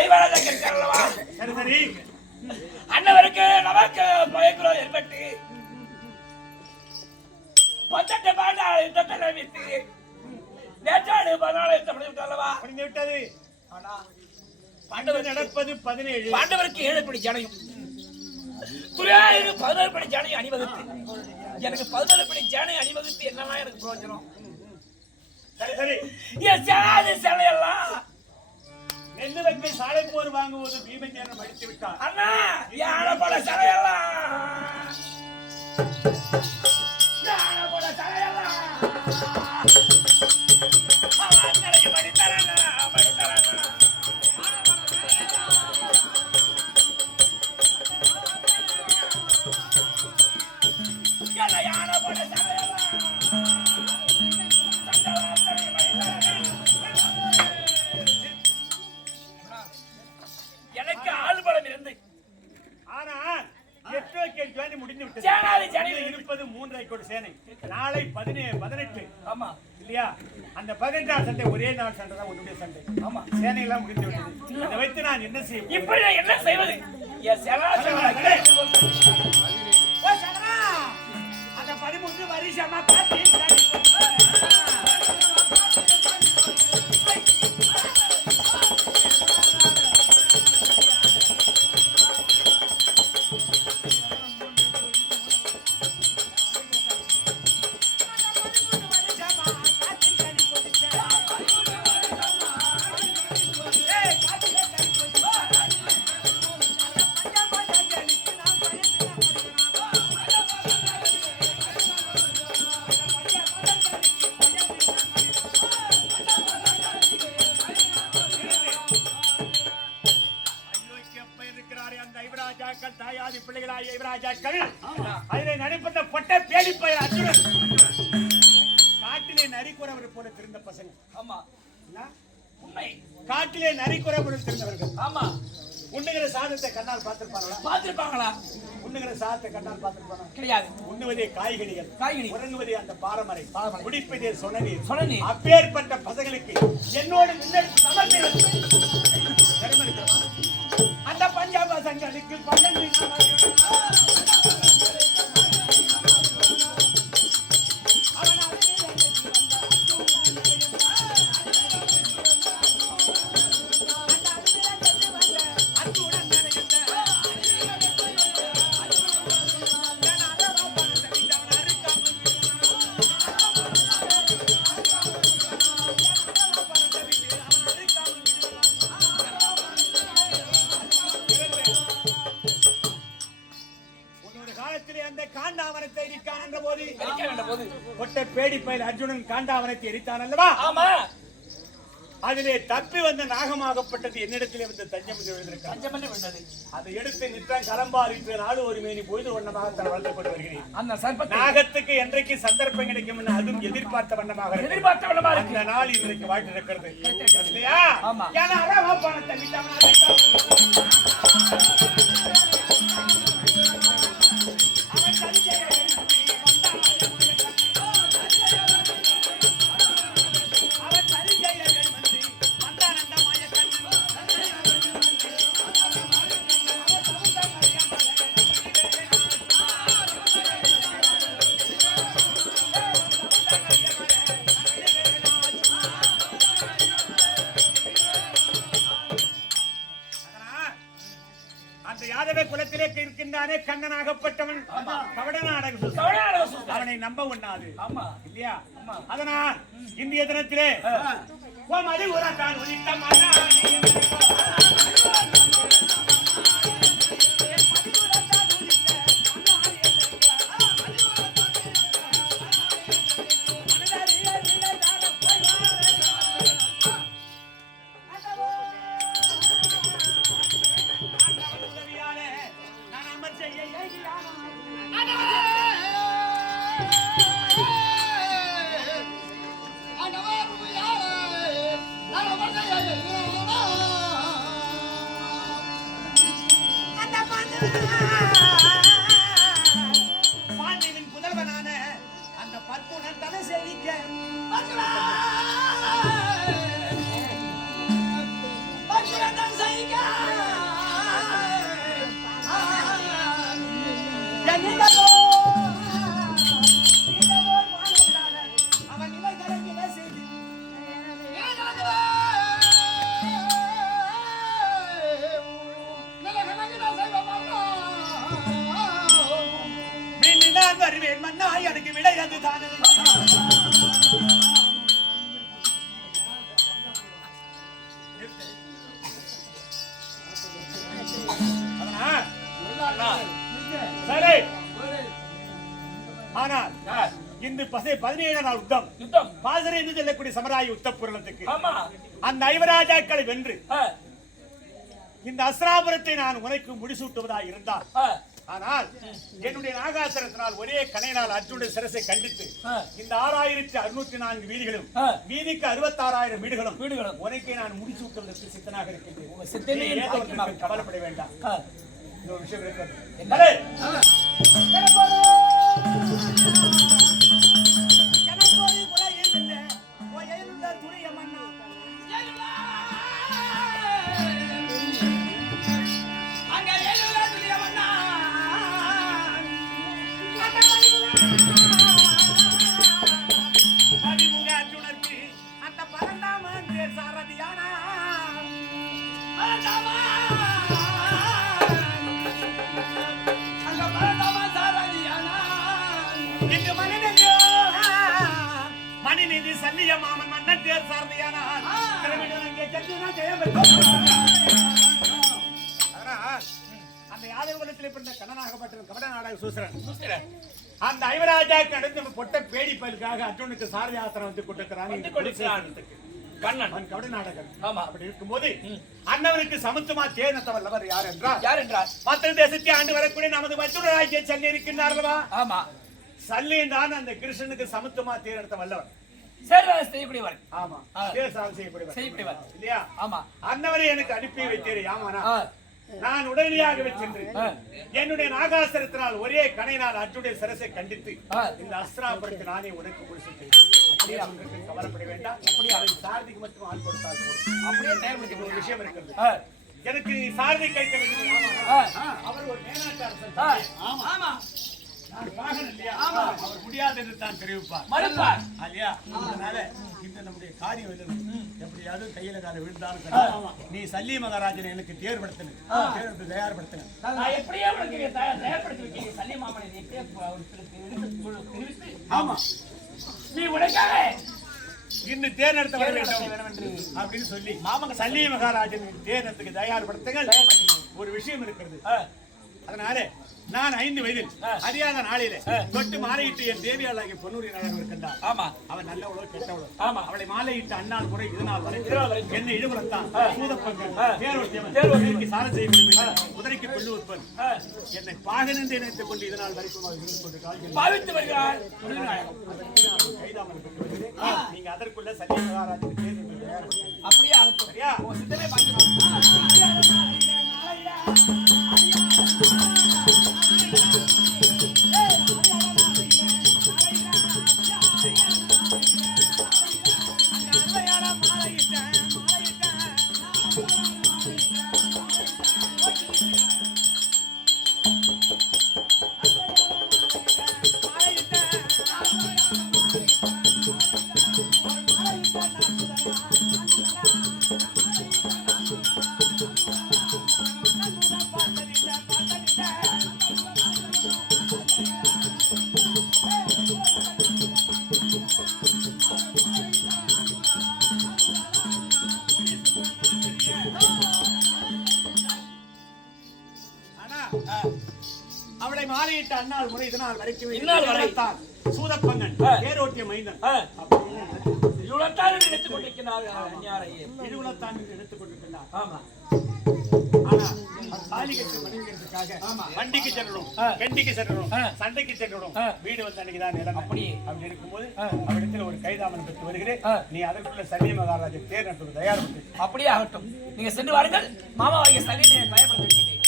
தைவராஜா கேட்கறவா. சரி சரி. அண்ணவருக்கு நமக்கு பயக்குறோம் ஏற்பட்டு 18 பாண்டாளை தொட்டலை விட்டு நேற்றாடு 14 தமிழ் விட்டல்லவா முடிந்து விட்டது. ஆனா பாண்டவர் நடப்பது 17. பாண்டவருக்கு 7 படி ஜனையும் துரியாருக்கு 11 படி ஜனையும் அணிவகுத்து எனக்கு 11 படி ஜனை அணிவகுத்து என்னெல்லாம் எனக்கு பிரயோஜனம்? சரி சரி. என் சேனாதி சேலையெல்லாம் நெல்லு வைத்து சாலை போர் வாங்குவது பீமஞ்சேரன் மடித்து விட்டார். அண்ணா யானை போல சேலையெல்லாம் யானை போல சேலையெல்லாம் எனக்கு ஆள் பலம் இருந்து ஆனா 8 ஜோதி முடிந்து விட்டது. சேனாதி ஜனையில் இருப்பது 3 கோடி சேனை. நாளை 18. ஆமா இல்லையா? அந்த 18ஆம் சண்டை ஒரே நாள் சண்டை தான் உன்னுடைய சண்டை. ஆமா சேனை எல்லாம் முடிந்து விட்டது. அதை வைத்து நான் என்ன செய்ய? இப்படி நான் என்ன செய்வது? என் சேனாதி அந்த 13 வருஷமா காத்தி தாயாதி பிள்ளைகளாகிய யுவராஜாக்கள் அதிலே நடைபெற்ற பொட்ட பேடி பயிர் அர்ஜுனன் காட்டிலே நரிக்குறவர் போல திருந்த பசங்க. ஆமா உண்மை. காட்டிலே நரிக்குறவர் திருந்தவர்கள். ஆமா உண்ணுகிற சாதத்தை கண்ணால் பார்த்திருப்பாங்களா? உண்ணுகிற சாதத்தை கண்ணால் பார்த்திருப்பாங்க கிடையாது. உண்ணுவதே காய்கறிகள், உறங்குவதே அந்த பாரமரை, குடிப்பதே சொனநீர். அப்பேற்பட்ட பசங்களுக்கு என்னோடு அந்த பஞ்சாப சங்களுக்கு 12 அர்ஜுனன் காண்டாவனத்தை எரித்தான் அல்லவா? ஆமா. அதிலே தப்பி வந்த நாகமாகப்பட்டது என்னிடத்திலே வந்து தஞ்சம் விழுந்தது. அதை எடுத்து நிற்றான் கலம்பாரிட்டு நாடு ஒரு மேனி பொழுது வண்ணமாக தன் வளர்த்துக் கொண்டு வருகிறேன். அந்த நாகத்துக்கு என்றைக்கு சந்தர்ப்பம் கிடைக்கும் அதுவும் எதிர்பார்த்த வண்ணமாக இந்த நாள் இன்றைக்கு வாழ்த்து இருக்கிறது இல்லையா? குலத்திலே இருக்கின்றானே கண்ணனாகப்பட்டவன் அவனை நம்ப உண்ணாது இல்லையா? அதனால் இந்திய தினத்திலே பாண்டியனின் புதல்வனான அந்த பற்புணன் தலை சேவிக்க பற்புணன் தலை சேவிக்க வருவேன் மன்னா எனக்கு விடை அதுதான். சரி, ஆனால் இந்த 17 நாள் யுத்தம் பாசறை என்று சொல்லக்கூடிய சமராய யுத்த புரணத்துக்கு அந்த ஐவராஜாக்களை வென்று இந்த அஸ்ராபுரத்தை நான் உனக்கு முடிசூட்டுவதாக இருந்தால், ஆனால் என்னுடைய நாகாசரத்தினால் ஒரே கணையினால் அர்ஜுனுடைய சிரசை கண்டித்து இந்த 6604 வீதிகளும் வீதிக்கு 66,000 வீடுகளும் உனக்கே நான் முடிசூட்டுவதற்கு சித்தனாக இருக்கின்றேன். கவலைப்பட வேண்டாம். இந்த ஒரு விஷயம் இருக்கிறது. மணிநிதி சல்லிய மாமன் மன்னன் தேர் சார்ந்தியானால் அந்த யாதவ குலத்தில் பிறந்த கண்ணனாகப்பட்ட கபட நாடக சூசரன் அந்த ஐவராஜாக்கு நடந்த பொட்ட பேடி பயலுக்காக அர்ஜுனுக்கு சாரதி யாத்திரை வந்து கொண்டிருக்கிறான். கண்ணன் கபட நாடகம். அப்படி இருக்கும்போது அண்ணவருக்கு சமத்துவமா தேர்ந்தவர் வல்லவர் யார் என்றால் மற்ற தேசத்தை ஆண்டு வரக்கூடிய நமது மற்றொரு ராஜ்ய சல்லி இருக்கின்றார்களா? ஆமா, சல்லியன் தான் அந்த கிருஷ்ணனுக்கு சமத்துவமா தேர்ந்தெடுத்த வல்லவர். செய்யக்கூடியவர். ஆமா, செய்யக்கூடியவர் இல்லையா? ஆமா, அன்னவரை எனக்கு அனுப்பி வைத்தீர். ஆமானா நான் உடனடியாக சென்று என்னுடைய நாகாசரத்தினால் ஒரே கணையினால் அர்ஜுனுடைய சிரசை கண்டித்து இந்த அஸ்திராபுரத்தை நானே உனக்கு முடிச்சு அப்படியே அவங்களுக்கு கவலைப்பட வேண்டாம். அப்படியே அவன் சாரதிக்கு மட்டும் ஆள் கொடுத்தால் போதும். அப்படியே நேர்மதிக்கு ஒரு விஷயம் இருக்கிறது. எனக்கு சாரதி கைக்க அவர் ஒரு மேனாட்டார். ஆமா, அவர் முடியாது என்று தான் தெரிவிப்பார். இல்லையா? அதனால இந்த நம்முடைய காரியம் எப்படியாவது கையில கால விழுந்தாலும் நீ சல்லி மகாராஜனை எனக்கு தேர்வுபடுத்தணும், தயார்படுத்தணும். ஆமா, நீ உனக்காக இன்னும் தேர்ந்தெடுத்த வர வேண்டும் அப்படின்னு சொல்லி சல்லி மகாராஜன் தேர்ந்தெடுத்துக்கு தயார்படுத்துங்கள். ஒரு விஷயம் இருக்கிறது. அதனால நான் 5 வயதில் அறியாத நாளிலே தொட்டு மாலையிட்டு என் தேவியாளாகிய பொன்னூரி நாயகம் இருக்கின்றார். ஆமா, அவன் நல்லவளோ கெட்டவளோ. ஆமா, அவளை மாலையிட்டு அண்ணால் முறை இதனால் வரை என்னை இழுவலத்தான் சூதப்பங்கள் தேர்வதற்கு சாரம் செய்யப்படும் குதிரைக்கு கொண்டு வைப்பன் என்னை பாகனென்று நினைத்துக் கொண்டு இதனால் வரைக்கும் இருந்து கொண்டு பாவித்து வருகிறார். கைதாமல் பெற்று வருகிறேன். நீங்க அதற்குள்ள சல்லிய மகாராஜன் தேர்வு அப்படியே ஆகட்டும். சரியா? சித்தமே பார்க்கணும். அவளை மாலையிட்ட அண்ணால் முறை இதனால் வரைக்கும் சூதப்பங்கன் தேரோட்டிய மைந்தன் இவ்வளவுத்தான் எடுத்துக் கொண்டிருக்கிறார். ஆமா, ஆனா தாலி கட்டு மணிக்கிறதுக்காக வண்டிக்கு செல்லணும், கண்டிக்கு செல்லணும், சண்டைக்கு செல்லணும். வீடு வந்து அன்னைக்குதான் நிலைமை. அப்படி இருக்கும்போது அவரிடத்துல ஒரு கைதாமன் பெற்று வருகிறேன். நீ அதற்குள்ள சல்லிய மகாராஜன் தேர் நடத்துவது தயார்படுத்து. அப்படியே ஆகட்டும், நீங்க சென்று வாருங்கள். மாமாவாகிய சல்லியை தயார்படுத்தி